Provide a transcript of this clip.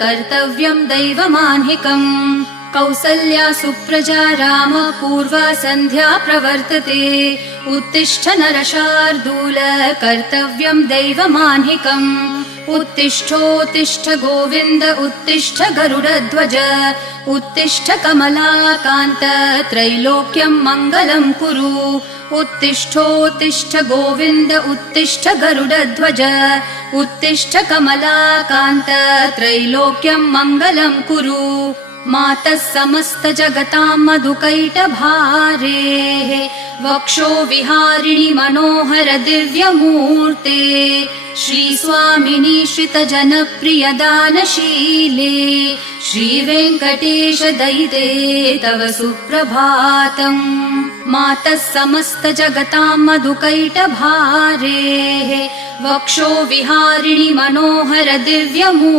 कर्तव्यं दैवमान्हिकम् कौसल्या सुप्रजा राम पूर्वा सन्ध्या प्रवर्तते उत्तिष्ठ नरशार्दूल कर्तव्यं दैवमान्हिकम् उत्तिष्ठोत्तिष्ठ गोविन्द उत्तिष्ठ गरुडध्वज उत्तिष्ठ कमलाकान्त त्रैलोक्यं मङ्गलं कुरु उत्तिष्ठोत्तिष्ठ गोविन्द उत्तिष्ठ गरुडध्वज उत्तिष्ठ कमलाकान्त त्रैलोक्यं मङ्गलं कुरु मातः समस्त जगतां मधुकैटभारेः वक्षो विहारिणि मनोहर दिव्यमूर्ते श्रीस्वामिनि श्रितजनप्रियदानशीले श्रीवेङ्कटेश दयिते तव सुप्रभातम् मातः समस्त जगतां मधुकैटभारेः वक्षो विहारिणि मनोहर दिव्यमूर्ते